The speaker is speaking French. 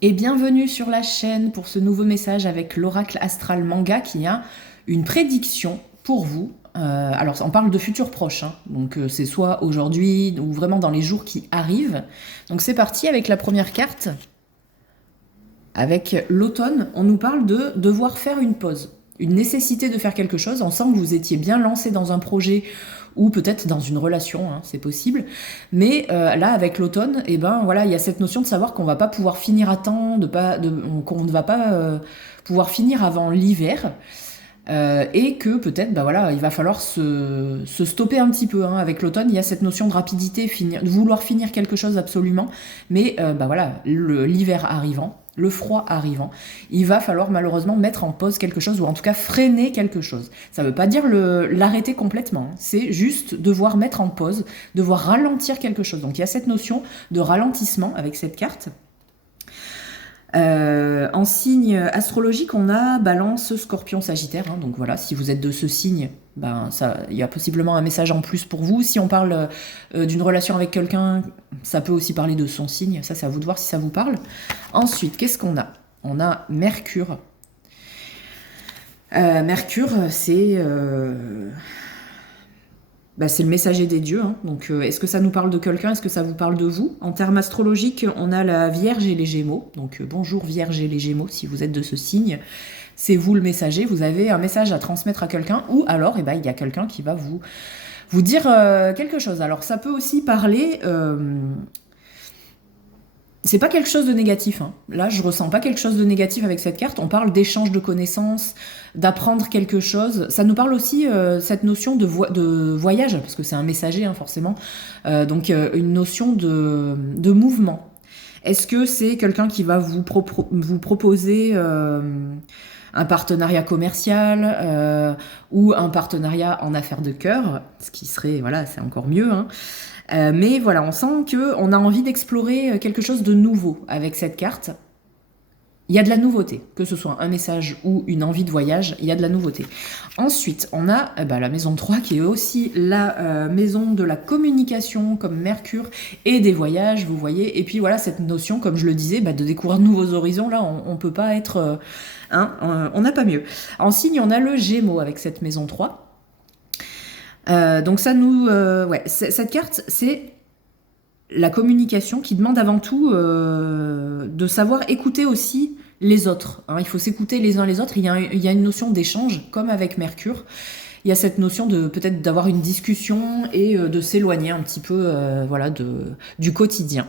Et bienvenue sur la chaîne pour ce nouveau message avec l'oracle astral manga qui a une prédiction pour vous. Alors on parle de futur proche, hein. Donc c'est soit aujourd'hui ou vraiment dans les jours qui arrivent. Donc c'est parti avec la première carte. Avec l'automne, on nous parle de devoir faire une pause, une nécessité de faire quelque chose. On sent que vous étiez bien lancé dans un projet ou peut-être dans une relation, hein, c'est possible. Mais là, avec l'automne, eh ben voilà, il y a cette notion de savoir qu'on va pas pouvoir finir à temps, qu'on ne va pas pouvoir finir avant l'hiver. Et que peut-être, bah voilà, il va falloir se stopper un petit peu, hein. Avec l'automne, il y a cette notion de rapidité, de vouloir finir quelque chose absolument, mais bah voilà, l'hiver arrivant, le froid arrivant, il va falloir malheureusement mettre en pause quelque chose, ou en tout cas freiner quelque chose. Ça ne veut pas dire l'arrêter complètement, hein. C'est juste devoir mettre en pause, devoir ralentir quelque chose. Donc il y a cette notion de ralentissement avec cette carte. En signe astrologique, on a Balance, Scorpion, Sagittaire, hein. Donc voilà, si vous êtes de ce signe, ben ça, il y a possiblement un message en plus pour vous. Si on parle d'une relation avec quelqu'un, ça peut aussi parler de son signe. Ça, c'est à vous de voir si ça vous parle. Ensuite, qu'est-ce qu'on a? On a Mercure. Mercure, c'est le messager des dieux, hein. Donc, est-ce que ça nous parle de quelqu'un? Est-ce que ça vous parle de vous? En termes astrologiques, on a la Vierge et les Gémeaux. Donc, bonjour Vierge et les Gémeaux, si vous êtes de ce signe. C'est vous le messager. Vous avez un message à transmettre à quelqu'un, ou alors, eh ben, il y a quelqu'un qui va vous dire quelque chose. Alors, ça peut aussi parler. C'est pas quelque chose de négatif, hein. Là, je ressens pas quelque chose de négatif avec cette carte. On parle d'échange de connaissances, d'apprendre quelque chose. Ça nous parle aussi cette notion de voyage, parce que c'est un messager, hein, forcément. Donc une notion de mouvement. Est-ce que c'est quelqu'un qui va vous proposer un partenariat commercial ou un partenariat en affaires de cœur, ce qui serait, voilà, c'est encore mieux, hein. Mais voilà, on sent qu'on a envie d'explorer quelque chose de nouveau avec cette carte. Il y a de la nouveauté, que ce soit un message ou une envie de voyage, il y a de la nouveauté. Ensuite, on a la maison 3 qui est aussi la maison de la communication comme Mercure et des voyages, vous voyez. Et puis voilà, cette notion, comme je le disais, de découvrir de nouveaux horizons. Là, on peut pas être... on n'a pas mieux. En signe, on a le Gémeaux avec cette maison 3. Donc ça nous... cette carte, c'est la communication qui demande avant tout de savoir écouter aussi les autres, hein. Il faut s'écouter les uns les autres. Il y a une notion d'échange, comme avec Mercure. Il y a cette notion de peut-être d'avoir une discussion et de s'éloigner un petit peu du quotidien.